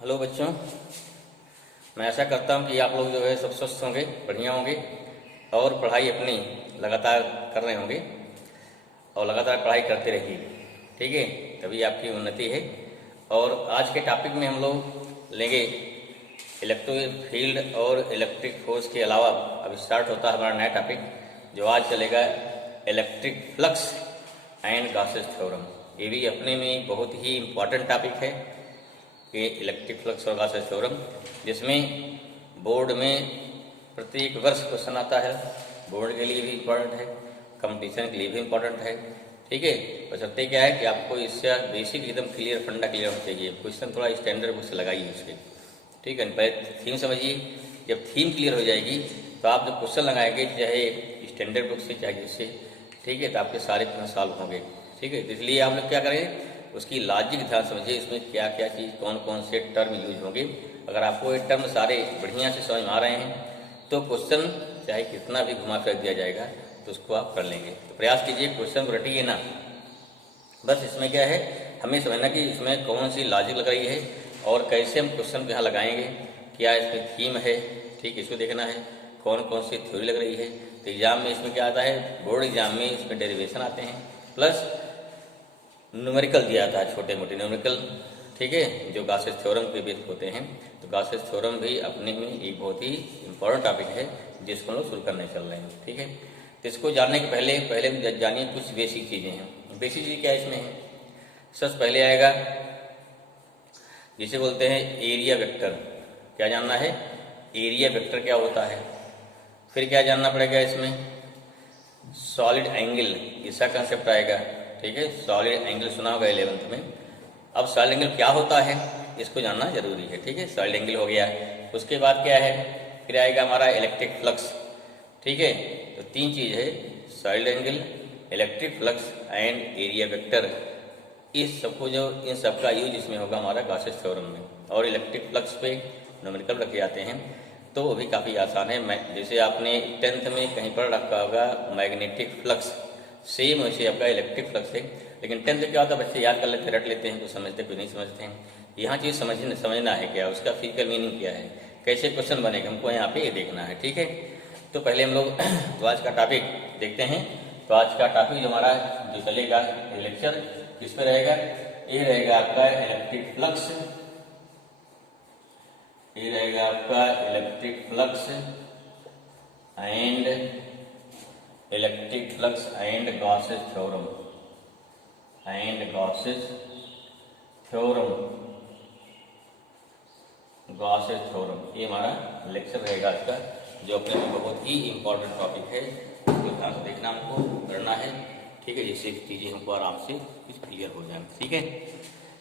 Hello बच्चों, मैं आशा करता हूँ कि आप लोग जो है सब स्वस्थ होंगे, बढ़िया होंगे और पढ़ाई अपनी लगातार कर रहे होंगे और लगातार पढ़ाई करते रहिए। ठीक है, तभी आपकी उन्नति है। और आज के टॉपिक में हम लोग लेंगे इलेक्ट्रिक फील्ड और इलेक्ट्रिक फोर्स के अलावा अब स्टार्ट होता है हमारा नया टॉपिक जो आज चलेगा, electric flux and Gauss's theorem. ये भी अपने में बहुत ही इम्पॉर्टेंट टॉपिक है कि इलेक्ट्रिक फ्लक्स और गॉसेस थ्योरम, जिसमें बोर्ड में प्रत्येक वर्ष क्वेश्चन आता है। बोर्ड के लिए भी इम्पोर्टेंट है, कंपटीशन के लिए भी इम्पोर्टेंट है। ठीक है, बशर्ते क्या है कि आपको इससे बेसिक एकदम क्लियर, फंडा क्लियर होना चाहिए। क्वेश्चन थोड़ा स्टैंडर्ड बुक से लगाइए उसके। ठीक है, पहले थीम समझिए। जब थीम क्लियर हो जाएगी तो आप जब क्वेश्चन लगाएंगे, चाहे स्टैंडर्ड बुक से चाहे जिससे, ठीक है, तो आपके सारे क्वेश्चन सॉल्व होंगे। ठीक है, इसलिए आप लोग क्या करें, उसकी लॉजिक ध्यान समझिए, इसमें क्या क्या चीज़, कौन कौन से टर्म यूज होंगे। अगर आपको ये टर्म सारे बढ़िया से समझ में आ रहे हैं तो क्वेश्चन चाहे कितना भी घुमा फिर दिया जाएगा तो उसको आप कर लेंगे। तो प्रयास कीजिए, क्वेश्चन को रटिए ना। बस इसमें क्या है, हमें समझना कि इसमें कौन सी लॉजिक लग रही है और कैसे हम क्वेश्चन को यहाँ लगाएंगे, क्या इसमें थीम है। ठीक, इसको देखना है, कौन कौन सी थ्योरी लग रही है। तो एग्जाम में इसमें क्या आता है, बोर्ड एग्जाम में इसमें डेरिवेशन आते हैं, प्लस न्यूमेरिकल दिया था, छोटे मोटे न्यूमेरिकल। ठीक है, जो गॉसेस थ्योरम के बेस होते हैं। तो गॉसेस थ्योरम भी अपने में एक बहुत ही इम्पोर्टेंट टॉपिक है जिसको हम लोग शुरू करने चल रहे हैं। ठीक है, तो इसको जानने के पहले जानिए कुछ बेसिक चीज़ें हैं। बेसिक चीज़ क्या इसमें है, सबसे पहले आएगा जिसे बोलते हैं एरिया वेक्टर। क्या जानना है, एरिया वेक्टर क्या होता है। फिर क्या जानना पड़ेगा इसमें, सॉलिड एंगल, इसका कंसेप्ट आएगा। ठीक है, सॉलिड एंगल सुना होगा 11th में। अब सॉलिड एंगल क्या होता है इसको जानना जरूरी है। ठीक है, सॉलिड एंगल हो गया। उसके बाद क्या है, फिर आएगा हमारा इलेक्ट्रिक फ्लक्स। ठीक है, तो तीन चीज़ है, solid angle, electric flux and area vector. इस सबको जो इन सबका यूज इसमें होगा हमारा गॉसेस थ्योरम में। और इलेक्ट्रिक फ्लक्स पे न्यूमेरिकल रखे जाते हैं तो वो भी काफ़ी आसान है। जैसे आपने 10th में कहीं पर रखा होगा मैग्नेटिक फ्लक्स, सेम वैसे आपका इलेक्ट्रिक फ्लक्स है। लेकिन 10th क्या होता है, बच्चे याद कर लेते, रट लेते हैं, कुछ समझते कुछ नहीं समझते हैं। यहाँ चीज़ समझना है, क्या उसका फिजिकल मीनिंग क्या है, कैसे क्वेश्चन बनेगा, हमको यहाँ पे ये देखना है। ठीक है, तो पहले हम लोग तो आज का टॉपिक देखते हैं। तो आज का टॉपिक जो हमारा जो चलेगा लेक्चर किस पे रहेगा, ये रहेगा आपका इलेक्ट्रिक फ्लक्स। ये रहेगा आपका electric flux and Gauss's theorem ये हमारा लेक्चर रहेगा आज का, जो अपने में बहुत ही इंपॉर्टेंट टॉपिक है। इसको ध्यान से देखना, हमको करना है। ठीक है, जिससे चीज़ें हमको आराम से कुछ क्लियर हो जाए। ठीक है,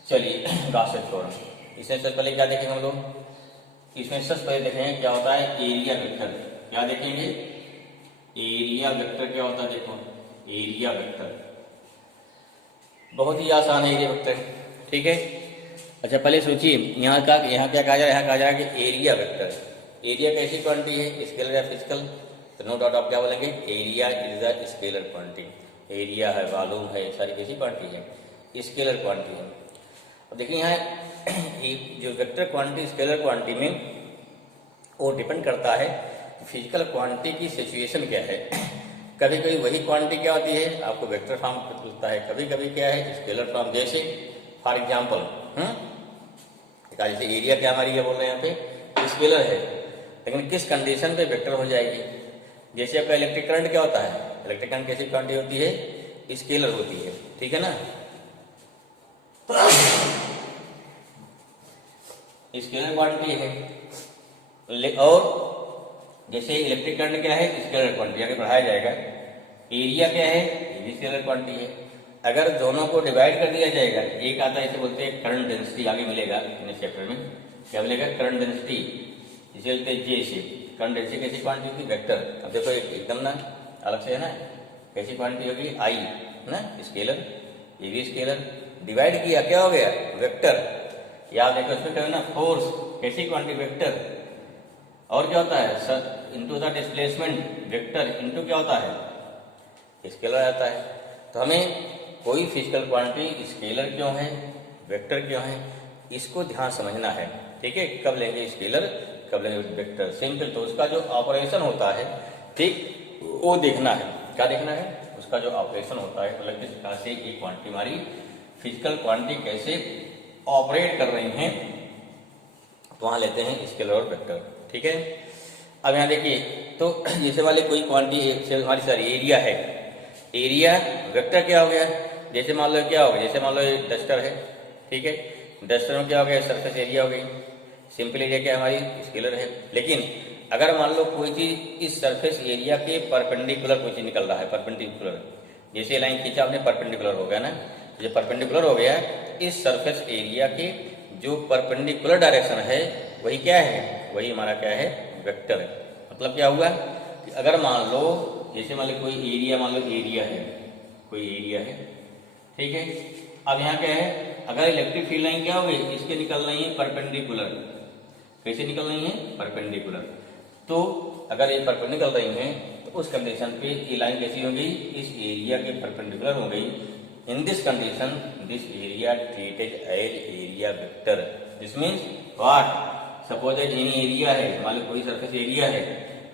चलिए गॉसेस थ्योरम, इससे सबसे पहले क्या देखेंगे हम लोग, इसमें सबसे पहले देखेंगे क्या होता है एरिया वेक्टर। क्या देखेंगे, एरिया वेक्टर क्या होता है। देखो, एरिया वेक्टर बहुत ही आसान है, एरिया वेक्टर। ठीक है, अच्छा पहले सोचिए, यहाँ क्या कहा जाए, यहाँ कहा जाए कि एरिया वेक्टर। एरिया कैसी क्वांटिटी है, स्केलर या फिजिकल। तो नो डाउट आप क्या बोलेंगे, area is the scalar quantity. Area है, वॉल्यूम है, सारी कैसी क्वांटिटी है, स्केलर क्वांटिटी है। अब देखिए यहाँ जो वेक्टर क्वांटिटी स्केलर क्वांटिटी में वो डिपेंड करता है फिजिकल क्वांटिटी की सिचुएशन क्या है। कभी कभी वही क्वांटिटी क्या होती है, आपको वेक्टर फॉर्म मिलता है, कभी कभी क्या है स्केलर फॉर्म। जैसे फॉर एग्जाम्पल जैसे एरिया क्या हमारी ये बोल रहे हैं यहाँ पे स्केलर है, लेकिन किस कंडीशन पे वेक्टर हो जाएगी। जैसे आपका इलेक्ट्रिक करंट क्या होता है, इलेक्ट्रिक करंट कैसी क्वांटिटी होती है, स्केलर होती है। ठीक है ना, स्केलर क्वांटिटी है। और जैसे इलेक्ट्रिक करंट क्या है, स्केलर क्वांटिटी, आगे बढ़ाया जाएगा। एरिया क्या है, ये भी स्केलर क्वांटिटी है। अगर दोनों को डिवाइड कर दिया जाएगा, एक आता है इसे बोलते हैं करंट डेंसिटी, आगे मिलेगा इन चैप्टर में क्या मिलेगा, करंट डेंसिटी, इसे बोलते हैं जे से। करंट डेंसिटी कैसी क्वांटिटी होगी, वेक्टर। अब देखो एकदम ना अलग से है ना, कैसी क्वांटिटी होगी, आई ना, स्केलर, ये भी स्केलर। डिवाइड किया क्या हो गया, वेक्टर। या देखो इसमें क्या है ना, फोर्स, कैसी क्वांटिटी, वेक्टर। और क्या होता है sir, into the displacement, vector into क्या होता है, स्केलर आता है। तो हमें कोई फिजिकल क्वांटिटी स्केलर क्यों है, वेक्टर क्यों है, इसको ध्यान समझना है, ठीक है। कब लेंगे स्केलर, कब लेंगे वेक्टर, सिंपल। तो उसका जो ऑपरेशन होता है, ठीक, वो देखना है। क्या देखना है? उसका जो ऑपरेशन होता है, मतलब किस प्रकार से ये क्वांटिटी हमारी फिजिकल क्वांटिटी कैसे ऑपरेट कर रही हैं, तो वहां लेते हैं स्केलर और वेक्टर, ठीक है। अब यहाँ देखिए, तो जैसे वाले कोई क्वांटिटी हमारी सारी एरिया है, एरिया वेक्टर क्या हो गया, जैसे मान लो क्या हो गया, जैसे मान लो डस्टर है, ठीक है, डस्टर में क्या हो गया, सरफेस एरिया हो गई। सिंपल एरिया क्या हमारी स्केलर है। लेकिन अगर मान लो कोई चीज इस सरफेस एरिया के परपेंडिकुलर कोई चीज निकल रहा है, परपेंडिकुलर, जैसे लाइन खींचा आपने, परपेंडिकुलर हो गया ना, जो परपेंडिकुलर हो गया, इस सरफेस एरिया के जो परपेंडिकुलर डायरेक्शन है वही क्या है, वही हमारा क्या है, वेक्टर है। मतलब क्या हुआ कि अगर मान लो, जैसे मान लो कोई एरिया, मान लो एरिया है, कोई एरिया है, ठीक है। अब यहाँ क्या है, अगर इलेक्ट्रिक फील्ड लाइन क्या होगी, इसके निकल रही है परपेंडिकुलर, कैसे निकल रही है, परपेंडिकुलर। तो अगर ये परपेंडिकुलर रही है तो उस कंडीशन पे ये लाइन कैसी हो गई, इस एरिया के परपेंडिकुलर हो गई। In this condition this area treated as area vector. This means what, suppose any area है, मान लो कोई सरफेस एरिया है,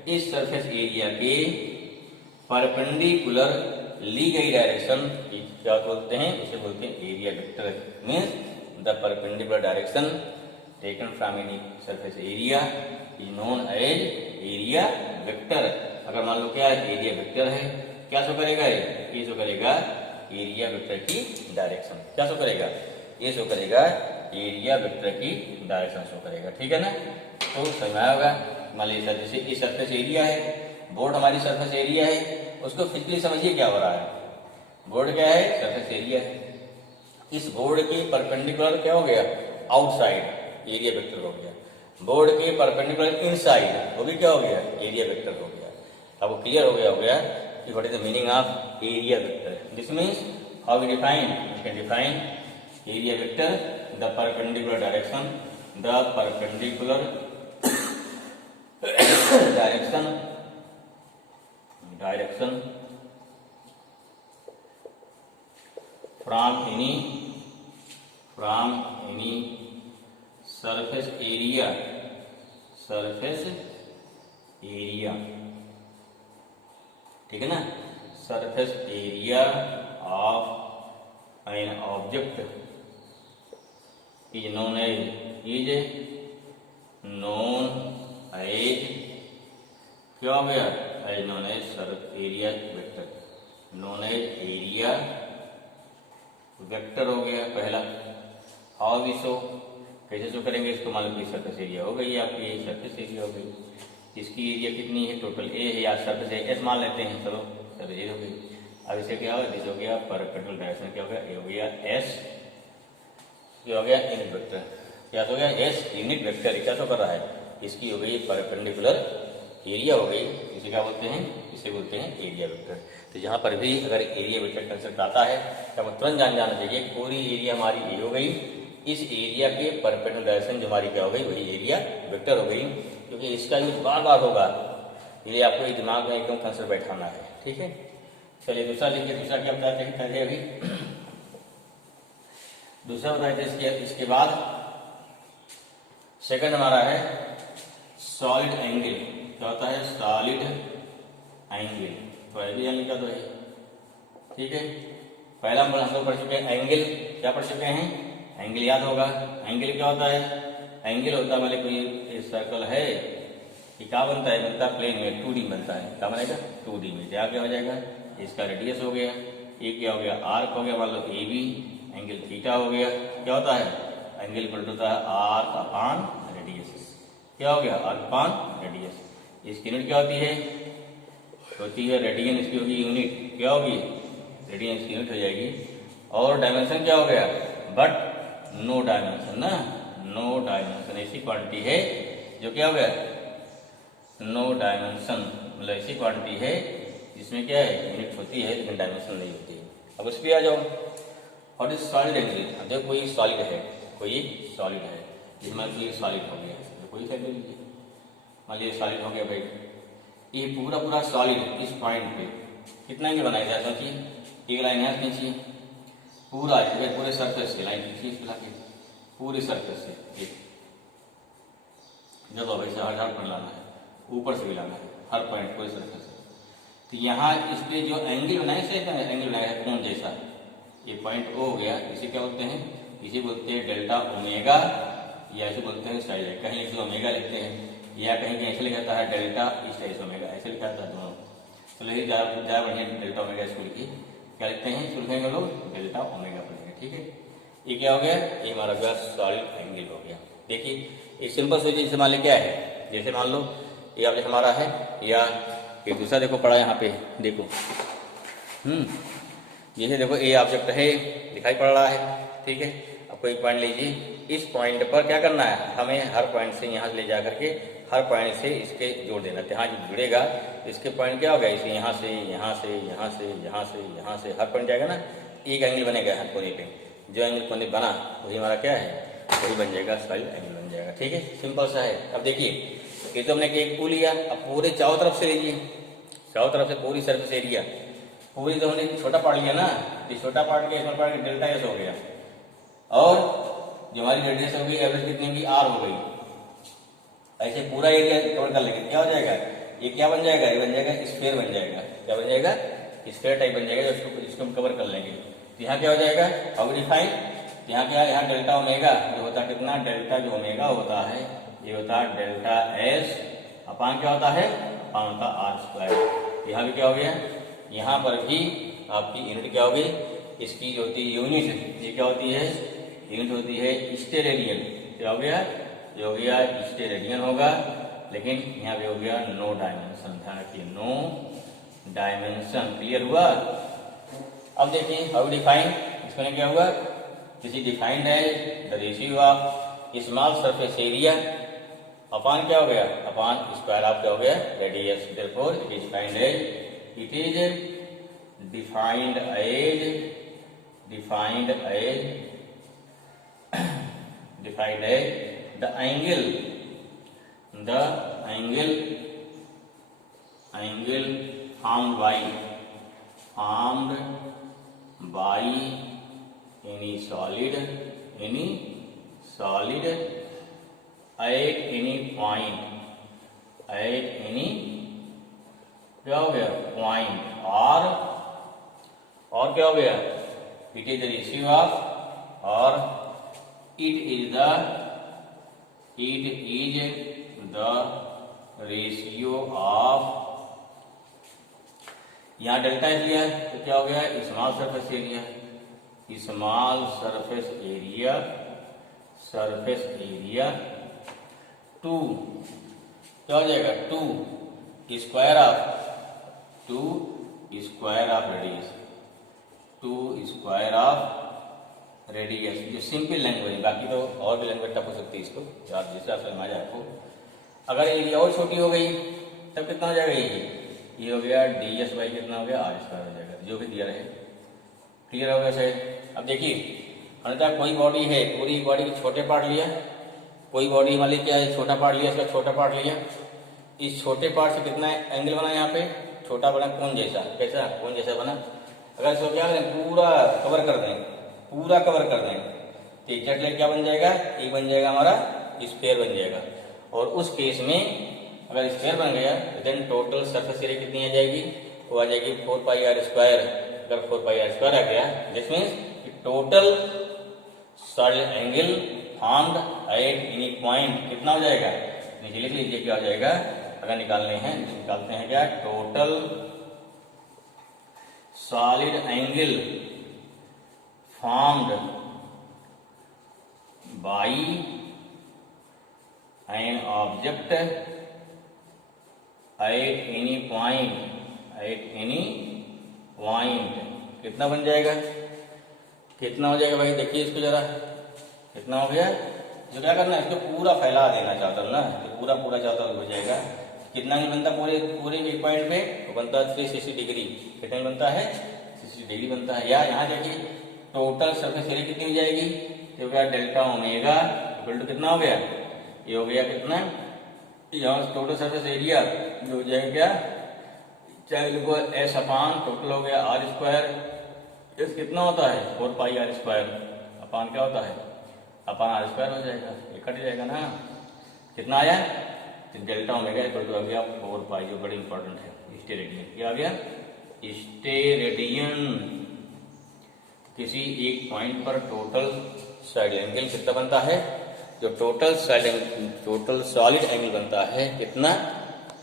इस सरफेस एरिया के परपेंडिकुलर ली गई डायरेक्शन क्या बोलते हैं, उसे बोलते हैं area vector. Means the perpendicular direction taken from any surface area is known as area vector. अगर मान लो क्या है, एरिया वेक्टर है, क्या शो करेगा, ये शो करेगा एरिया वेक्टर की डायरेक्शन। क्या शो करेगा, ये शो करेगा एरिया वेक्टर की डायरेक्शन शो करेगा, ठीक है ना। तो समझ में आया होगा। मान लीजिए जैसे ये सरफेस एरिया है, बोर्ड हमारी सरफेस एरिया है, उसको फिजिकली समझिए क्या हो रहा है। बोर्ड क्या है, सरफेस एरिया है, इस बोर्ड के परपेंडिकुलर क्या हो गया, आउटसाइड एरिया वेक्टर हो गया। बोर्ड के परपेंडिकुलर इनसाइड, वो भी क्या हो गया, एरिया वेक्टर हो गया। अब वो क्लियर हो गया कि what is the meaning of area vector. This means how we define, we can define area vector the perpendicular direction, the perpendicular direction from any surface area ठीक है ना, surface area of an object is known as क्या हो गया, as known as area vector, known as area vector हो गया पहला। How we show, कैसे शो करेंगे इसको, मान लो सरफेस एरिया हो गई आपकी, सरफेस एरिया हो गई, इसकी एरिया कितनी है, टोटल ए है, या सरफेस एस मान लेते हैं, चलो सरफेस ए हो गई। अब इसे क्या होगा, दिस हो गया परपेंडिकुलर डायरेक्शन, क्या हो गया, ए हो गया एस, क्या हो गया यूनिट वेक्टर, क्या हो गया एस यूनिट वेक्टर, क्या शो कर रहा है, इसकी हो गई परपेंडिकुलर एरिया हो गई, इसे क्या बोलते हैं, इसे बोलते हैं एरिया वेक्टर। तो यहाँ पर भी अगर एरिया वेक्टर कंसेप्ट आता है तो हमें तुरंत जाना चाहिए पूरी एरिया हमारी ए हो गई, इस एरिया के परपेंडिकुलर डायरेक्शन जो हमारी क्या हो गई, वही एरिया वेक्टर हो गई। क्योंकि इसका यूज बार बार होगा, ये आपको दिमाग में एकदम कंसेप्ट बैठाना है, ठीक है। चलिए दूसरा लिखिए, दूसरा क्या बताते हैं पहले, अभी दूसरा बताए थे। इसके बाद सेकंड हमारा है सॉलिड एंगल। क्या होता है, सॉलिड एंगल, तो ये भी जान लिखा तो है, ठीक है। पहला हम लोग पढ़ चुके हैं एंगल, क्या पढ़ चुके हैं, एंगल याद होगा। एंगल क्या होता है, एंगल होता है मतलब कोई सर्कल है, ये क्या बनता है, बनता है प्लेन में, 2D बनता है, क्या बनेगा 2D में, क्या क्या हो जाएगा, इसका रेडियस हो गया, ये क्या हो गया, आर्क हो गया, मान लो ए बी, एंगल थीटा हो गया। क्या होता है, एंगल इक्वल होता है आर्क अपॉन रेडियस, क्या हो गया, आर्क अपॉन रेडियस। इसकी यूनिट क्या होती है रेडियन, इसकी होगी यूनिट, क्या होगी, रेडियन इसकी यूनिट हो जाएगी। और डायमेंशन क्या हो गया, बट नो डायमेंशन ना, नो डायमेंशन ऐसी क्वांटिटी है जो क्या हो गया, नो डायमेंशन, मतलब ऐसी क्वांटिटी है जिसमें क्या है, यूनिट होती है लेकिन डायमेंशन नहीं होती है। अब उस पर आ जाओ, और इस सॉलिड एंगल, देखो कोई सॉलिड है, कोई सॉलिड है, जिसमें सॉलिड हो गया, कोई सॉलिड लीजिए, मान लीजिए सॉलिड हो गया भाई, ये पूरा पूरा सॉलिड इस पॉइंट पे कितना एंगल बनाया जाए, सोचिए एक लाइन यहाँ खींचिए, पूरा पूरे सरफेस से लाइन खींचिए, इस के पूरी सरफेस से ये जब अब ऐसे हर पॉइंट लाना है, ऊपर से भी लाना है, हर पॉइंट पूरी सरफेस से। तो यहाँ इस पे जो एंगल बनाए से एंगल बनाया है कोण जैसा, ये पॉइंट ओ हो गया, इसे क्या बोलते हैं, इसे बोलते हैं डेल्टा ओमेगा, या इसे बोलते हैं साइड, कहीं इसे ओमेगा लिखते हैं, या कहीं कहीं ऐसे लिखा जाता है डेल्टा इस टाइप ओमेगा, ऐसे लिखा जाता है दोनों। तो लेकिन ज़्यादा बढ़िया डेल्टा ओमेगा स्कूल की क्या लिखते हैं, स्कूल में लोग डेल्टा ओमेगा पढ़ेंगे, ठीक है। ये क्या हो गया, ये हमारा गया सॉलिड एंगल हो गया। देखिए एक सिंपल सी चीज मान लो क्या है, जैसे मान लो ये ऑब्जेक्ट हमारा है, या एक दूसरा देखो पड़ा यहाँ पे देखो, जैसे देखो ये ऑब्जेक्ट है दिखाई पड़ रहा है, ठीक है। अब कोई पॉइंट लीजिए, इस पॉइंट पर क्या करना है, हमें हर पॉइंट से यहाँ से ले जा करके हर पॉइंट से इसके जोड़ देना, यहाँ जो जुड़ेगा इसके पॉइंट क्या होगा, इसे यहाँ से यहाँ से यहाँ से यहाँ से यहाँ से हर पॉइंट जाएगा ना, एक एंगल बनेगा हर कोने पे, जो एंगल कोने बना वही हमारा क्या है, वही बन जाएगा सॉलिड एंगल बन जाएगा, ठीक है। सिंपल सा है। अब देखिए ये तो हमने एक पूल लिया, अब पूरे चारों तरफ से लीजिए, चारों तरफ से पूरी सरफेस एरिया, पूरी तो हमने छोटा पार्ट लिया ना, ये छोटा पार्ट के स्मॉल पार्ट डेल्टा एस हो गया, और जो हमारी रेडियस हो गई एवरेज कितनी होगी, आर हो गई। ऐसे पूरा एरिया कवर कर लेंगे, क्या हो जाएगा, ये क्या बन जाएगा, ये बन जाएगा स्फीयर बन जाएगा, क्या बन जाएगा, स्फीयर टाइप बन जाएगा, इसको हम कवर कर लेंगे। यहाँ क्या हो जाएगा, हाउ डिफाइन, यहाँ क्या है, यहाँ डेल्टा ओमेगा जो होता है कितना, डेल्टा जो ओमेगा होता है ये होता है डेल्टा एस अपान क्या होता है, अपान होता है आर स्क्वायर। यहाँ भी क्या हो गया, यहाँ पर भी आपकी यूनिट क्या हो गई, इसकी जो होती है यूनिट, ये क्या होती है, यूनिट होती है स्टेरेडियन, क्या हो गया, ये हो गया स्टेरेडियन होगा, लेकिन यहाँ भी हो गया नो डायमेंशन, ध्यान रखिए नो डायमेंशन, क्लियर हुआ। अब देखिए हाउ डिफाइन, इसमें क्या हुआ, किसी डिफाइंड है the ratio of small surface area upon क्या हो गया, अपान स्क्वायर ऑफ क्या हो गया, radius, therefore it is defined as, it is defined as, defined as, defined as the angle, the angle, angle formed by any solid at any point, at any क्या हो गया point, और क्या हो गया, it is the ratio of, और it is the ratio of, यहाँ delta S लिया है तो क्या हो गया, small surface area, small surface area, surface area to क्या हो जाएगा, to square of, to square of radius, to square of radius, जो सिंपल लैंग्वेज है, बाकी तो और भी लैंग्वेज टफ हो सकती है इसको, आप जिससे आप समझ आए आपको। अगर एरिया और छोटी हो गई तब कितना हो जाएगा, ये हो गया डी एस बाई कितना हो गया, आर स्क्वायर हो जाएगा, जो भी दिया रहे, क्लियर हो गया सर। अब देखिए अन्यथा कोई बॉडी है, पूरी बॉडी के छोटे पार्ट लिया, कोई बॉडी मान ली क्या है, छोटा पार्ट लिया, इसका छोटा पार्ट लिया, इस छोटे पार्ट से कितना एंगल बना, यहाँ पे छोटा बना कोण जैसा, कैसा कोण जैसा बना। अगर इसको क्या करें, पूरा कवर कर दें, पूरा कवर कर दें, तो एग्जैक्टली क्या बन जाएगा, ये बन जाएगा हमारा स्फीयर बन जाएगा। और उस केस में अगर स्फीयर बन गया तो देन टोटल सरफेस एरिया कितनी आ जाएगी, वो आ जाएगी 4 पाई आर स्क्वायर। अगर 4 पाई आर स्क्वायर आ गया, this means total solid angle formed at any point कितना हो जाएगा, नीचे लिख लीजिए क्या हो जाएगा, अगर निकालने हैं निकालते हैं क्या, total solid angle formed by an object at any point कितना बन जाएगा, कितना हो जाएगा भाई, देखिए इसको जरा कितना हो गया। जो क्या करना है, इसको पूरा फैला देना चाहता हूँ ना, तो पूरा पूरा चाहता हूँ हो जाएगा। कितना नहीं बनता पूरे एक पॉइंट पे, वो बनता है 360 डिग्री, कितना बनता है 360 डिग्री बनता है। या यहाँ देखिए टोटल सरफेस एरिया कितनी हो जाएगी, तो क्या डेल्टा ओमेगा इक्वल टू कितना हो गया, ये हो गया कितना, यहाँ टोटल सरफेस एरिया जो हो जाएगा क्या, चाहे लिखो एस अपान टोटल हो गया आर स्क्वायर, एस कितना होता है 4 पाई आर स्क्वायर अपान क्या होता है अपन आर स्क्वायर हो जाएगा, ये कट जाएगा ना। कितना आया? तो डेल्टा ओमेगा इक्वल टू आ गया 4 पाई, जो बड़ी इंपॉर्टेंट है, स्टेरेडियन। क्या आ गया? स्टेरेडियन। किसी एक पॉइंट पर टोटल साइड एंगल कितना बनता है? जो टोटल सॉलिड एंगल बनता है कितना?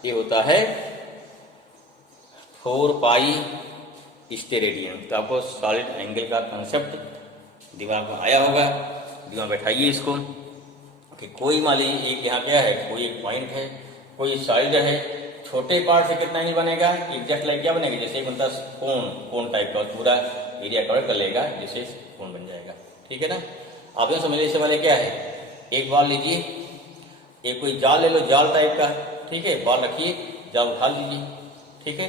ये होता है 4 पाई स्टेरेडियन। तो आपको सॉलिड एंगल का कंसेप्ट दिमाग में आया होगा। दिमाग बैठाइए इसको कि कोई मान लीजिए एक यहाँ क्या है, कोई एक पॉइंट है, कोई साइड है, छोटे पार्ट से कितना एंगल बनेगा? एग्जैक्ट लाइक क्या बनेगी? जैसे बनता कोन टाइप का, पूरा एरिया कवर कर लेगा, जैसे कोन बन जाएगा। ठीक है ना? आपने समझ लीजिए वाले क्या है, एक बाल लीजिए, एक कोई जाल ले लो, जाल टाइप का, ठीक है, बाल रखिए, जाल उठा लीजिए, ठीक है,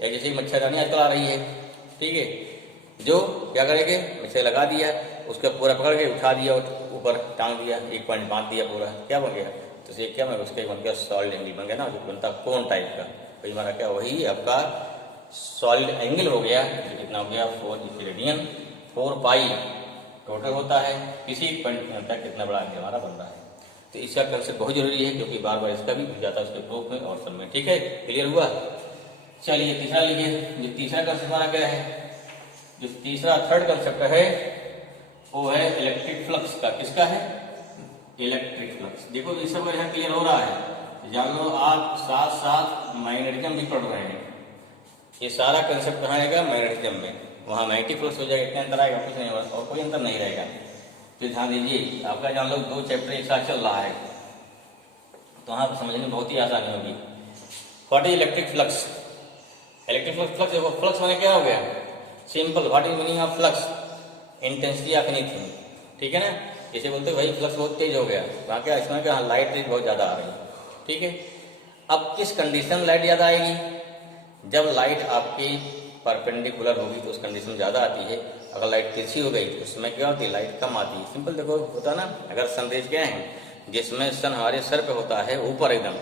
या जैसे मच्छरदानी आजकल आ रही है, ठीक है, जो क्या करेंगे, मच्छर लगा दिया, उसका पूरा पकड़ के उठा दिया, ऊपर टांग दिया, एक पॉइंट बांध दिया, पूरा क्या बन गया? तो ये क्या बन, उसका बन गया सॉलिड एंगल बन गया ना, जो बनता कोन टाइप का। वही हमारा क्या, वही आपका सॉलिड एंगल हो गया। जो कितना हो गया? 4 स्टेरेडियन। 4 पाई टोटल होता है, किसी पॉइंट में होता है कितना बड़ा एंगल हमारा बन रहा है। तो इसका कंसेप्ट बहुत जरूरी है, क्योंकि बार बार इसका भी पूछ जाता है उसके प्रूफ में और सब में। ठीक है, क्लियर हुआ? चलिए तीसरा लीजिए। जो तीसरा कंसेप्ट हमारा क्या है, जो तीसरा थर्ड कंसेप्ट है वो है इलेक्ट्रिक फ्लक्स का। किसका है? Electric flux. देखो इस सब यहाँ क्लियर हो रहा है, जान लो आप साथ साथ मैग्नेटिज्म भी पढ़ रहे हैं। ये सारा कंसेप्ट कहाँ आएगा? मैग्नेटिज्म में। वहाँ मैग्नेटिक फ्लक्स हो जाएगा, इतना अंतर आएगा, कुछ नहीं होगा, और कोई अंतर नहीं रहेगा। तो ध्यान दीजिए, आपका जान लो 2 चैप्टर एक साथ चल रहा है, तो वहाँ पर समझने में बहुत ही आसानी होगी। What is electric flux? Electric flux देखो, फ्लक्स माने क्या हो गया? Simple, what is meaning of flux? Intensity of anything. ठीक है ना? जैसे बोलते हैं भाई फ्लक्स बहुत तेज हो गया, वहाँ क्या इसमें क्या लाइट तेज बहुत ज़्यादा आ रही है। ठीक है, अब किस कंडीशन लाइट ज़्यादा आएगी? जब लाइट आपकी परपेंडिकुलर होगी तो उस कंडीशन ज़्यादा आती है। अगर लाइट तिरछी हो गई तो उसमें क्या होती है? लाइट कम आती है। सिंपल देखो, होता ना, अगर सनरेज क्या है, जिसमें सन हमारे सर पे होता है ऊपर एकदम,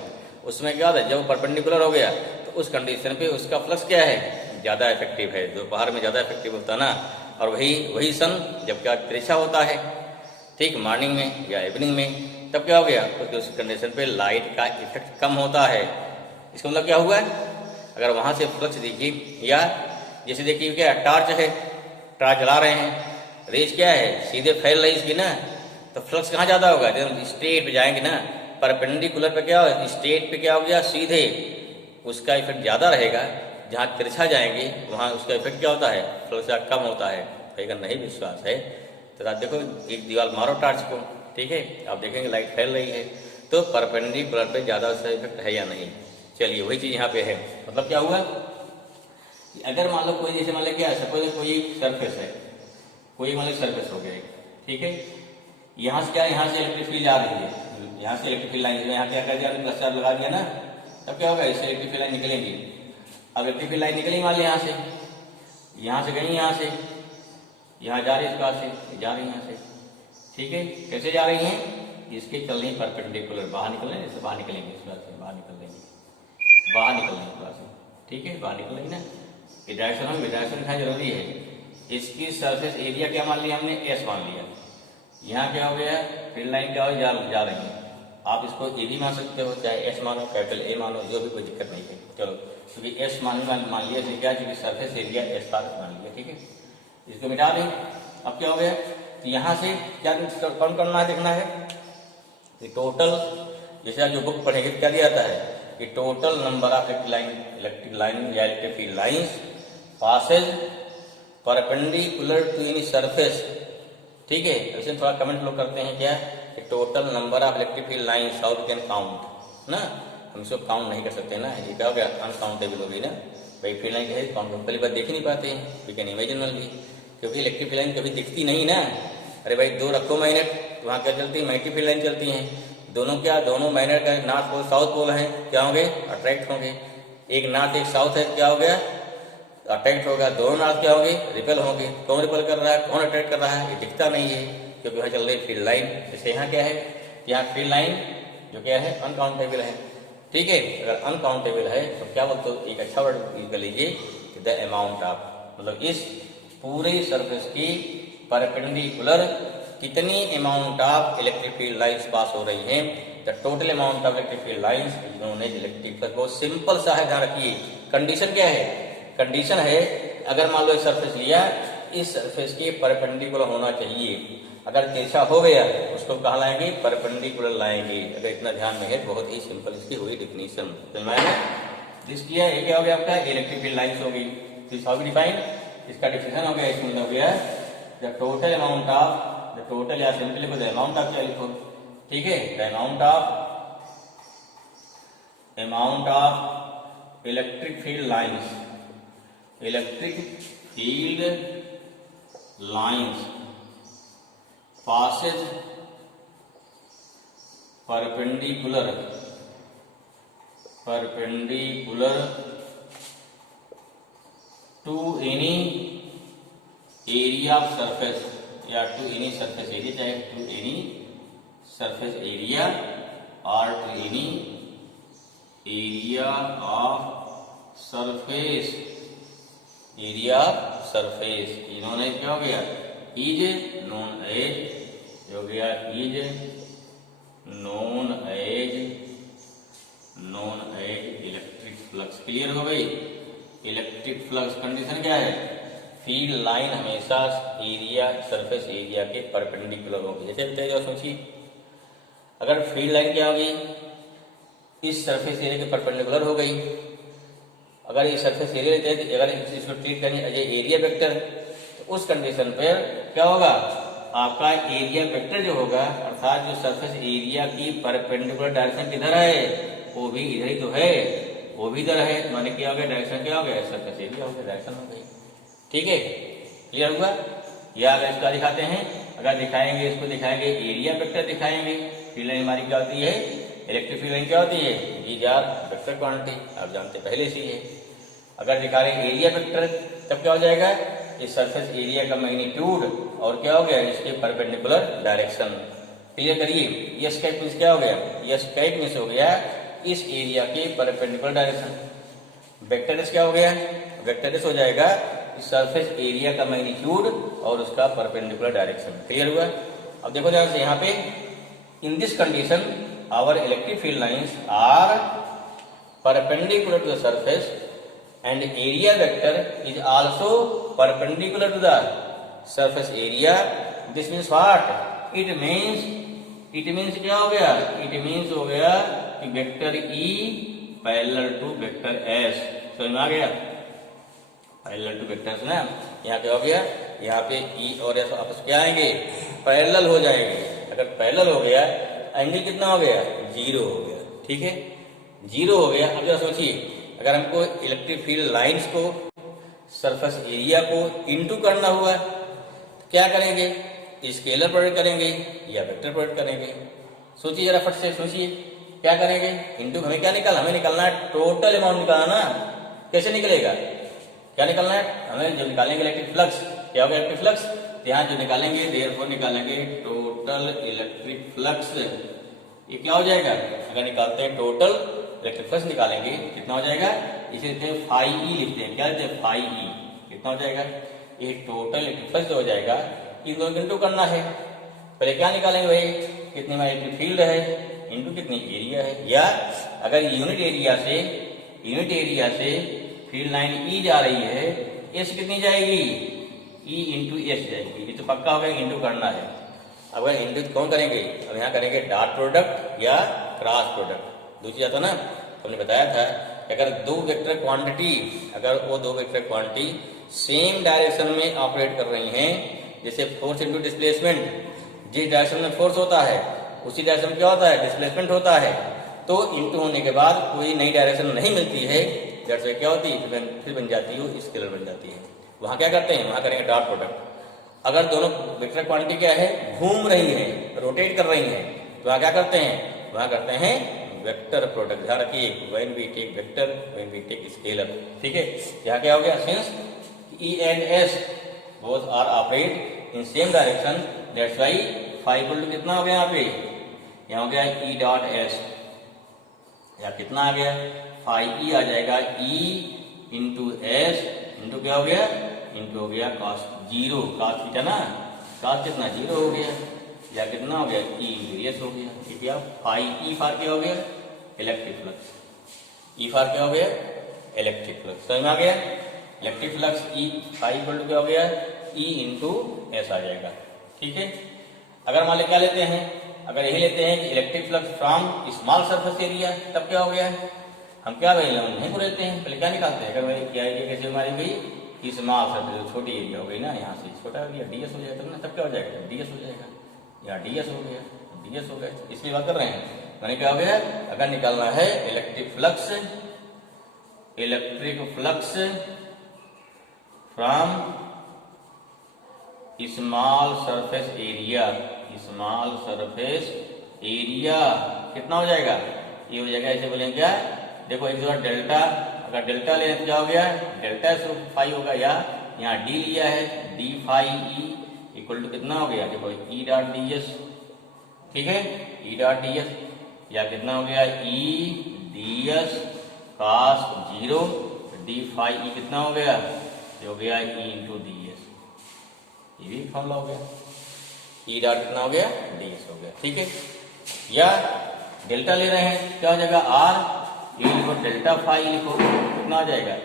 उसमें क्या होता है, जब परपेंडिकुलर हो गया तो उस कंडीशन पे उसका फ्लक्स क्या है? ज़्यादा इफेक्टिव है। दोपहर में ज़्यादा इफेक्टिव होता ना, और वही सन जब क्या तिरछा होता है, ठीक, मॉर्निंग में या इवनिंग में, तब क्या हो गया? तो उस कंडीशन पे लाइट का इफेक्ट कम होता है। इसका मतलब क्या हुआ? अगर वहाँ से फ्लक्स देखिए, या जैसे देखिए क्या टॉर्च है, टॉर्च जला रहे हैं, रेज क्या है? सीधे फैल रही इसकी ना, तो फ्लक्स कहाँ ज़्यादा होगा? जब स्ट्रेट पे जाएंगे ना, परपेंडिकुलर पे क्या हो, स्ट्रेट पे क्या हो गया? सीधे, उसका इफेक्ट ज़्यादा रहेगा। जहाँ तिरछा जाएंगे वहाँ उसका इफेक्ट क्या होता है? फ्लक्स कम होता है। अगर नहीं विश्वास है तो आप देखो, एक दीवार मारो टॉर्च को, ठीक है, आप देखेंगे लाइट फैल रही है, तो परपेंडिकुलर पे ज़्यादा उसका इफेक्ट है या नहीं। चलिए वही चीज़ यहाँ पे है। मतलब क्या हुआ, अगर मान लो कोई, जैसे मान लो क्या है, सपोज कोई सरफेस है, कोई मान लो सरफेस हो गया, ठीक है, यहाँ से क्या, यहाँ से इलेक्ट्रिक फील्ड आ रही है, यहाँ से इलेक्ट्रिक फील्ड लाइन, यहाँ क्या कर दिया, प्लस चार्ज लगा दिया ना, तब क्या होगा? इससे इलेक्ट्रिक फील्ड लाइन निकलेंगी। अब इलेक्ट्रिक फील्ड लाइन निकली मान ली यहाँ से गई, यहाँ से यहाँ जा रही है, इस पास से जा रही है यहाँ से, ठीक है, कैसे जा रही हैं? इसके चल रही परपेंडिकुलर, बाहर निकल रहे हैं, इससे बाहर निकलेंगे, इस बात से बाहर निकल लेंगे, बाहर निकल लेंगे इस बात से, ठीक है, बाहर निकल लेंगे ना। ये डायरेक्शन हम डायरेक्शन लिखना जरूरी है। इसकी सरफेस एरिया क्या मान लिया हमने? एस मान लिया। यहाँ क्या हो गया? फील्ड लाइन क्या हो, जा रही है। आप इसको ए भी मान सकते हो, चाहे एस मानो, कैपिटल ए मानो, जो भी, कोई दिक्कत नहीं है। चलो, क्योंकि एस मान लिया, इसलिए क्या, क्योंकि सरफेस एरिया एस बार मान लिया, ठीक है, इसको मिटा दें। अब क्या हो गया? तो यहाँ से क्या कौन करना है, देखना है कि टोटल, जैसे आप जो बुक पढ़ेंगे क्या दिया जाता है कि total number of electric line या electric field lines passes perpendicular to any surface, ठीक है। ऐसे थोड़ा कमेंट लोग करते हैं क्या कि total number of electric field lines how we can count ना, हम इसको काउंट नहीं कर सकते ना, ये क्या हो गया? अनकाउंटेबल हो गई ना भाई, फील्ड लाइन है काउंट पहली बार देख ही नहीं पाते हैं, वी कैन इमेजिन ओनली, क्योंकि इलेक्ट्रिक फील्ड लाइन कभी दिखती नहीं ना। अरे भाई 2 रखो मैग्नेट, वहाँ क्या चलती है? मैग्नेटिक फील्ड लाइन चलती हैं। दोनों क्या, दोनों मैग्नेट का नॉर्थ पोल साउथ पोल है, क्या होंगे? अट्रैक्ट होंगे। एक नॉर्थ एक साउथ है, क्या हो गया? अट्रैक्ट होगा। दोनों नॉर्थ क्या होंगे? रिपेल होंगे। कौन रिपेल कर रहा है, कौन अट्रैक्ट कर रहा है? ये दिखता नहीं है, क्योंकि वहाँ चल रही फील्ड लाइन। जैसे यहाँ क्या है, यहाँ फील्ड लाइन जो क्या है, अनकाउंटेबल है, ठीक है। अगर अनकाउंटेबल है तो क्या बोलते हो, एक अच्छा वर्ड यूज कर लीजिए, द अमाउंट ऑफ, मतलब इस पूरे सरफेस की परपेंडिकुलर कितनी amount of electric field lines pass हो रही हैं, the total amount of electric field lines is known as electric flux. बहुत सिंपल सा है, ध्यान रखिए। कंडीशन क्या है? कंडीशन है अगर मान लो एक सरफेस लिया, इस सरफेस के परपेंडिकुलर होना चाहिए। अगर तिरछा हो गया उसको कहाँ लाएंगे? परपेंडिकुलर लाएंगे। अगर इतना ध्यान में है, बहुत ही सिंपल इसकी हुई डिफिनीशन। दिस किया, ये क्या हो गया आपका? इलेक्ट्रिक फील्ड लाइंस हो गई। दिस हाउ डिफाइन, इसका डिफिनेशन हो गया, इसमें हो गया the total amount of, the total या सिंपली लिखो द अमाउंट ऑफ, क्या लिखो, ठीक है, the amount of electric field lines, electric field lines passes perpendicular to any area of surface या to any surface area, चाहे to any surface area or to any area of surface, area of surface इन्होंने क्या हो गया? Is known as, हो गया is known as electric flux. Clear हो गई? इलेक्ट्रिक फ्लक्स कंडीशन क्या है? फील्ड लाइन हमेशा एरिया, सरफेस एरिया के परपेंडिकुलर होगी। जैसे बताइए, सोचिए, अगर फील्ड लाइन क्या होगी? इस सरफेस एरिया के परपेंडिकुलर हो गई। अगर ये सरफेस एरिया लेते हैं, अगर इसको ट्रीट करें एज एरिया वेक्टर, तो उस कंडीशन पर क्या होगा? आपका एरिया वेक्टर जो होगा, अर्थात जो सरफेस एरिया की परपेंडिकुलर डायरेक्शन किधर है, वो भी इधर ही तो है, वो भी इधर है, माने क्या हो गया? डायरेक्शन क्या हो गया? सरफेस एरिया हो गया, डायरेक्शन हो गई। ठीक है, क्लियर हुआ? या अगर इसका दिखाते हैं, अगर दिखाएंगे, इसको दिखाएंगे एरिया वेक्टर दिखाएंगे। फील्ड लाइन हमारी क्या होती है? इलेक्ट्रिक फील्ड लाइन क्या होती है? इज आर वेक्टर क्वांटिटी, आप जानते पहले से ही है। अगर दिखा रहे एरिया वेक्टर, तब क्या हो जाएगा? इस सरफेस एरिया का मैग्नीट्यूड और क्या हो गया? इसके परपेंडिकुलर डायरेक्शन। क्लियर करिए, यस कैट मींस क्या हो गया? यस कैट मींस हो गया इस एरिया के परपेंडिकुलर डायरेक्शन। वेक्टर क्या हो गया? वेक्टर हो जाएगा इस सरफेस एरिया का मैग्नीट्यूड और उसका परपेंडिकुलर डायरेक्शन। क्लियर हुआ? अब देखो ध्यान से, यहाँ पे in this condition our electric field lines are perpendicular to the surface and area vector is also perpendicular to the surface area. This means what? It means क्या हो गया? It means हो गया कि vector E parallel to vector S। समझ में आ गया? पैरेलल टू वेक्टर ना, यहाँ पे हो गया, यहाँ पे E और S आपस क्या आएंगे? पैरेलल हो जाएंगे। अगर पैरेलल हो गया, एंगल कितना हो गया? 0 हो गया। ठीक है, 0 हो गया। अब जरा सोचिए, अगर हमको इलेक्ट्रिक फील्ड लाइंस को, सरफेस एरिया को इनटू करना हुआ, तो क्या करेंगे? स्केलर प्रोडक्ट करेंगे या वेक्टर प्रोडक्ट करेंगे? सोचिए जरा, फट से सोचिए, क्या करेंगे? इनटू हमें क्या निकालना? हमें निकालना है टोटल अमाउंट निकालना ना। कैसे निकलेगा? क्या निकालना है? हमें जो निकालेंगे इलेक्ट्रिक फ्लक्स, क्या होगा? इलेक्ट्रिक फ्लक्स, यहाँ जो निकालेंगे, देयरफॉर निकालेंगे टोटल इलेक्ट्रिक फ्लक्स। ये क्या हो जाएगा? अगर निकालते हैं टोटल इलेक्ट्रिक फ्लक्स निकालेंगे, कितना हो जाएगा? इसे फाई ई लिखते हैं। क्या लिखते हैं? Phi E. कितना हो जाएगा? ये टोटल इलेक्ट्रिक फ्लक्स हो जाएगा। इन दोनों इंटू करना है। पहले क्या निकालेंगे भाई? कितनी में इलेक्ट्रिक फील्ड है इंटू कितनी एरिया है। या अगर यूनिट एरिया से फील्ड लाइन ई जा रही है, एस कितनी जाएगी? ई इंटू एस जाएगी। ये तो पक्का हो गया, इंटू करना है। अब इंटू कौन करेंगे? अब यहाँ करेंगे डॉट प्रोडक्ट या क्रॉस प्रोडक्ट। दूसरी आता ना, हमने बताया था कि अगर दो वेक्टर क्वांटिटी सेम डायरेक्शन में ऑपरेट कर रही हैं, जैसे फोर्स इनटू डिस्प्लेसमेंट, जिस डायरेक्शन में फोर्स होता है उसी डायरेक्शन में क्या होता है? डिस्प्लेसमेंट होता है। तो इंटू होने के बाद कोई नई डायरेक्शन नहीं मिलती है, जैसे क्या होती है? फिर बन जाती है स्केलर बन जाती है। वहां क्या करते हैं? वहां करेंगे डॉट प्रोडक्ट। अगर दोनों वेक्टर क्वांटिटी क्या है? घूम रही है, रोटेट कर रही है, तो वहां क्या करते हैं? वहां करते हैं वेक्टर प्रोडक्ट। ध्यान रखिए, when we take vector, when we take scalar. ठीक है, यहाँ क्या हो गया? Since E and S both are operate in same direction, that's why phi equal to कितना हो गया? यहाँ पे यहाँ हो गया E डॉट S, या कितना आ गया? फाई E आ जाएगा E इंटू S इंटू क्या हो गया? इंटू हो गया cos 0 cos थीटा ना, इसका कितना 0 हो गया, या कितना हो गया ई यूरियस हो गया। ठीक है, फाई ई फार क्या हो गया इलेक्ट्रिक फ्लक्स, ई फार क्या हो गया इलेक्ट्रिक फ्लक्स। समझ में आ गया, electric flux E phi equal to क्या हो गया ई इंटू एस आ जाएगा। ठीक है, अगर मान लो क्या लेते हैं, अगर यही लेते हैं कि electric flux from small surface area, तब क्या हो गया हम क्या भाई नहीं को लेते हैं, पहले क्या निकालते हैं, अगर मेरी क्या एरिया कैसे हमारी गई स्मॉल सरफेस, छोटी एरिया हो गई ना, यहाँ से छोटा हो गया डीएस हो जाएगा ना, तब क्या हो जाएगा डीएस हो जाएगा, यहाँ डीएस हो गया डीएस हो गया। इसलिए बात कर रहे हैं, मैंने क्या हो गया अगर निकालना है electric flux from small surface area, small surface area कितना हो जाएगा, ये हो जाएगा ऐसे बोलेंगे क्या, देखो एक जगह डेल्टा, अगर डेल्टा लें तो क्या हो गया डेल्टा से फाई होगा, या यहाँ डी लिया है D phi E equal to कितना हो गया, देखो ई डॉट डी एस। ठीक है, ई डॉट डी एस, या कितना हो गया ई डी एस कास 0 डी फाई ई कितना हो गया, ये हो गया ई इंटू डी एस, ये भी फॉर्मूला हो गया, ई डॉट कितना हो गया डी एस हो गया। ठीक है, या डेल्टा ले रहे हैं क्या हो जाएगा आर, ये लिखो डेल्टा फाई लिखो कितना आ जाएगा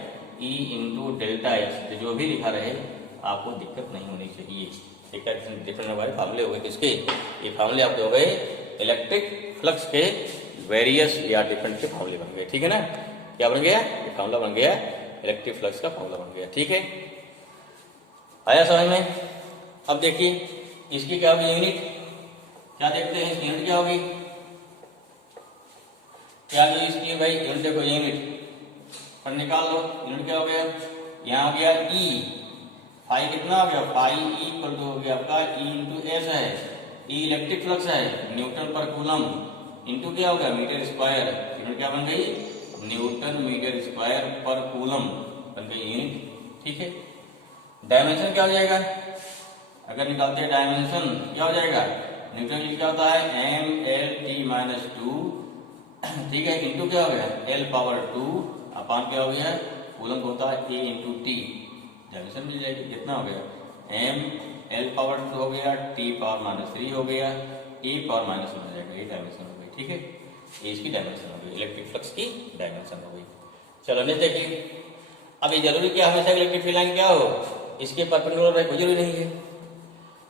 ई इंटू डेल्टा एस, तो जो भी लिखा रहे आपको दिक्कत नहीं होनी चाहिए। ठीक है, डिफरेंट हमारे फार्मूले हो गए किसके, ये फार्मूले आपके हो गए इलेक्ट्रिक फ्लक्स के वेरियस या डिफरेंट के फार्मूले बन गए। ठीक है ना, क्या बन गया ये फार्मूला बन गया इलेक्ट्रिक फ्लक्स का फार्मूला बन गया। ठीक है, आया समझ में। अब देखिए इसकी क्या होगी यूनिट, क्या देखते हैं इसकी यूनिट क्या होगी, क्या जो इसकी भाई यूनिट देखो यूनिट पर निकाल लो, यूनिट क्या हो गया, यहाँ हो गया ई फाई कितना हो गया फाई ई इक्वल टू हो गया आपका ई इंटू एस है, ई इलेक्ट्रिक फ्लक्स है न्यूटन पर कूलम इंटू क्या हो गया मीटर स्क्वायर, यूनिट क्या बन गई न्यूटन मीटर स्क्वायर पर कूलम बन गई यूनिट। ठीक है, डायमेंशन क्या हो जाएगा, अगर निकालते हैं डायमेंशन क्या हो जाएगा, न्यूटन क्या होता है एम एल टी माइनस 2, ठीक है, इंटू क्या हो गया एल पावर 2 अपान क्या हो गया कूलम होता है ए इंटू टी, डायमेंशन मिल जाएगी कितना हो गया एम एल पावर 2 हो गया टी पावर माइनस 3 हो गया ए पावर माइनस 1 हो जाएगा, ये डायमेंशन हो गई। ठीक है, ये इसकी डायमेंशन हो गई, इलेक्ट्रिक फ्लक्स की डायमेंशन हो गई। चलो नेक्स्ट देखिए, अब ये जरूरी क्या हमेशा इलेक्ट्रिक फील्ड लाइन क्या हो इसके परपेंडिकुलर रहे, कोई जरूरी नहीं है,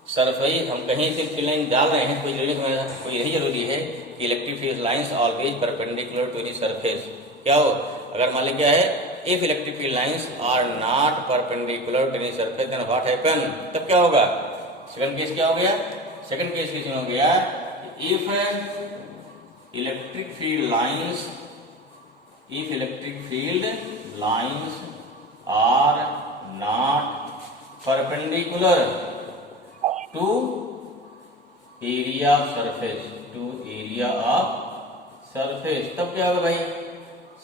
सरफेस हम कहीं से फील्ड लाइन डाल रहे हैं कोई जरूरी कोई यही जरूरी है कि electric field lines always perpendicular to the surface. क्या हो अगर मान लीजिए क्या है if electric field lines are not perpendicular to the surface then what happen, तब क्या होगा, सेकंड केस क्या हो गया, सेकंड केस किसमें हो गया if electric field lines are not perpendicular to area of surface, तब क्या होगा भाई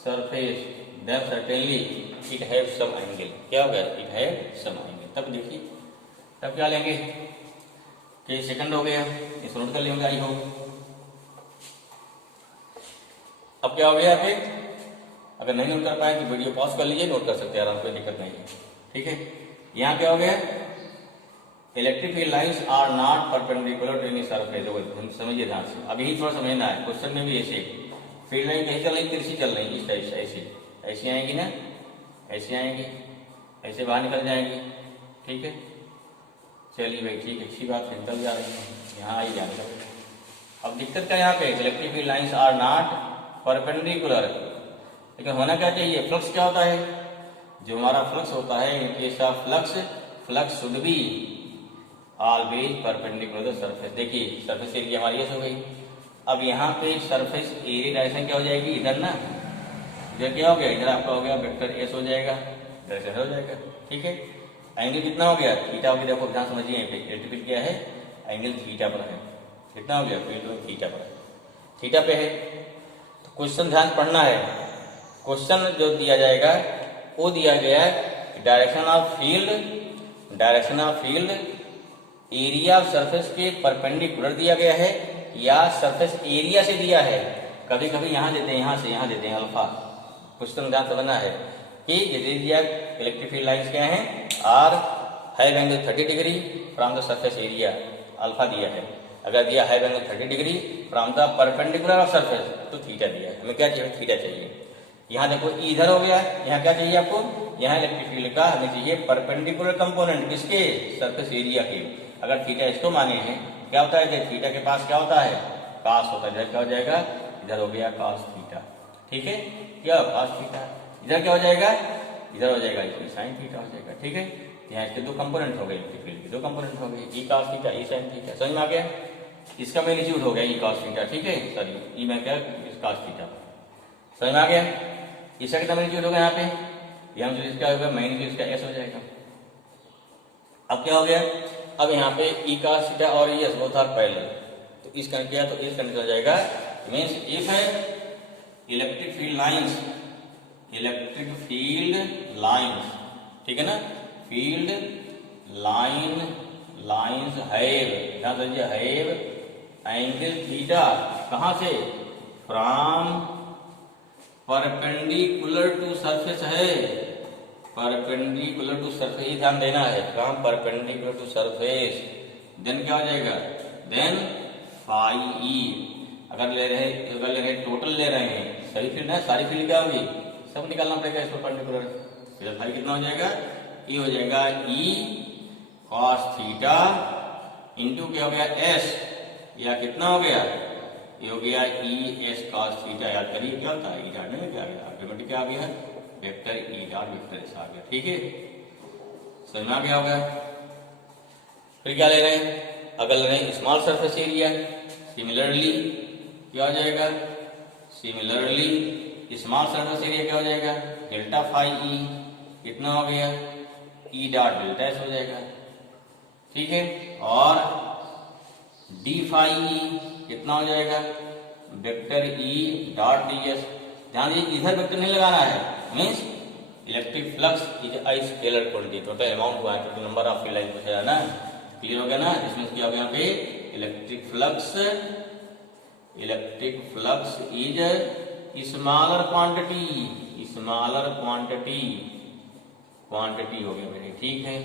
surface then certainly it have some angle, क्या होगा इट हैव सम एंगल। तब देखिए तब क्या लेंगे कि सेकंड हो गया, इस नोट कर लेंगे आई हो। अब क्या हो गया यहाँ पे, अगर नहीं नोट कर पाए तो वीडियो पॉज कर लीजिए, नोट कर सकते हैं आराम, कोई दिक्कत नहीं है। ठीक है, यहाँ क्या हो गया electric field lines are not perpendicular to any surface, समझिए ध्यान से, अब यही थोड़ा समझना है, क्वेश्चन में भी ऐसे फील्ड लाइन कहीं चल रही तिरछी चल रही इस टाइप से, ऐसे ऐसी आएंगी ना, ऐसी आएंगी, ऐसे बाहर निकल जाएंगी। ठीक है, चलिए भाई ठीक है, अच्छी बात निकल जा रही है, यहाँ आई जा रही है। अब दिक्कत क्या यहाँ पे electric field lines are not perpendicular, लेकिन होना क्या चाहिए फ्लक्स क्या होता है, जो हमारा फ्लक्स होता है in case of flux should be always perpendicular the surface. देखिए सरफेस एरिया हमारी ऐसे हो गई, अब यहाँ पे सरफेस एरिया डायरेक्शन क्या हो जाएगी इधर ना, इधर क्या हो गया इधर आपका हो गया वेक्टर एस हो जाएगा, डायरेक्शन हो जाएगा। ठीक है, एंगल कितना हो गया थीटा हो गया, देखो ध्यान समझिए यहाँ पे इलेक्ट्रिक फील्ड क्या है एंगल थीटा पर है, कितना हो गया फील्ड थीटा पर थीटा पे है। तो क्वेश्चन ध्यान पढ़ना है, क्वेश्चन जो दिया जाएगा वो दिया गया है direction of field area of surface के परपेंडिकुलर दिया गया है या सरफेस एरिया से दिया है, कभी कभी यहाँ देते हैं यहाँ से यहाँ देते हैं अल्फा। क्वेश्चन ध्यान समझना है कि यदि दिया इलेक्ट्रिक फील्ड लाइंस क्या है are have angle 30 degree from the surface area, alpha दिया है। अगर दिया है 30 degree from the perpendicular of surface, तो थीटा दिया है। हमें क्या चाहिए? थीटा चाहिए। यहाँ देखो ई इधर हो गया, यहाँ क्या चाहिए आपको? यहाँ इलेक्ट्रिक फील्ड का हमें चाहिए परपेंडिकुलर कंपोनेंट, किसके? सरफेस एरिया के। अगर थीटा इसको माने हैं, क्या होता है कि थीटा के पास क्या होता है? कास होता है। इधर क्या हो जाएगा? इधर हो गया कास थीटा, ठीक है, क्या कास थीटा। इधर क्या हो जाएगा? इधर हो जाएगा साइन थीटा हो जाएगा, ठीक है। यहाँ इसके दो कंपोनेंट हो गए, इलेक्ट्रिक फील्ड के दो कंपोनेंट हो गए, ई कास थीटा, ई साइन थीटा। समझ में आ गया? इसका मैग्नीट्यूड हो गया ई कास थीटा, ठीक है, सॉरी ई में क्या कास थीटा। समझ में आ गया? इसका कितना मैग्नीट्यूड होगा यहाँ पे? यहाँ जो इसका होगा मैग्नीट्यूड इसका एस हो जाएगा। अब क्या हो गया? अब यहाँ पे ई कास थीटा और E S both are parallel, तो इस करंट किया तो इस करंट हो जाएगा। मीन्स इफ है electric field lines, electric field lines, ठीक है ना, फील्ड लाइंस हैव, ध्यान दीजिए, हैव एंगल थीटा, कहां से? फ्रॉम परपेंडिकुलर टू सरफेस है, परपेंडिकुलर टू सरफेस, ये ध्यान देना है, from perpendicular to surface. Then क्या हो जाएगा? Then phi E. अगर ले रहे टोटल ले रहे हैं, सही फील्ड है, सारी फील्ड क्या होगी? सब निकालना पड़ेगा इस परपेंडिकुलर। फिर फाई कितना हो जाएगा? ये हो जाएगा ई कॉस थीटा इंटू क्या हो गया? एस, या कितना हो गया? ये हो गया ई एस कॉस थीटा। याद करिए क्या होता है? ई डॉट में क्या आ गया? ऑटोमेटिक क्या आ गया? Vector E dot vector S आ गया, ठीक है, समझ में आ गया होगा। फिर क्या ले रहे हैं? अगर ले रहे हैं स्मॉल सरफेस एरिया, सिमिलरली क्या हो जाएगा? सिमिलरली स्मॉल सरफेस एरिया क्या हो जाएगा? डेल्टा फाई ई, कितना हो गया? ई डॉट डेल्टा एस हो जाएगा, ठीक है। और डी फाई ई कितना हो जाएगा? Vector E dot D S. ध्यान दीजिए इधर वेक्टर नहीं लगाना है, means electric flux is a scalar quantity, total amount हुआ है, total number of field line पूछा है ना, क्लियर हो गया ना। इसमें क्या हो गया? यहाँ पे electric flux is smaller quantity, smaller quantity हो गया मेरे, ठीक है,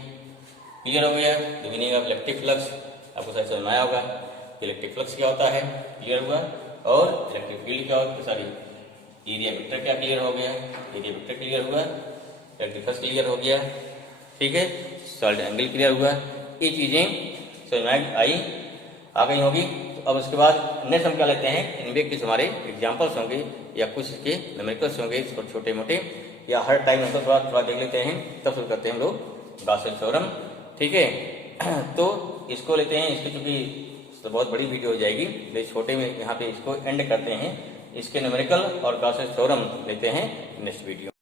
क्लियर हो गया। The meaning of electric flux आपको शायद समझ में आया होगा। इलेक्ट्रिक फ्लक्स क्या होता है, क्लियर हुआ। और इलेक्ट्रिक फील्ड क्या होता है, सॉरी एरिया वेक्टर क्या क्लियर हो गया, एरिया वेक्टर क्लियर हुआ, इलेक्ट्रिक फ्लक्स क्लियर हो गया, ठीक है, सॉलिड एंगल क्लियर हुआ। ये चीजें समझ में आई, आ गई होगी। तो अब उसके बाद नेक्स्ट हम क्या लेते हैं? इनमें कुछ हमारे एग्जाम्पल्स होंगे या कुछ इसके न्यूमेरिकल्स होंगे, छोटे मोटे, या हर टाइम हम थोड़ा थोड़ा देख लेते हैं, तब शुरू करते हैं हम लोग गॉसियन थ्योरम, ठीक है। तो इसको लेते हैं, इसकी चूंकि तो बहुत बड़ी वीडियो हो जाएगी, तो छोटे में यहाँ पे इसको एंड करते हैं। इसके न्यूमेरिकल और गॉसियन थ्योरम लेते हैं नेक्स्ट वीडियो।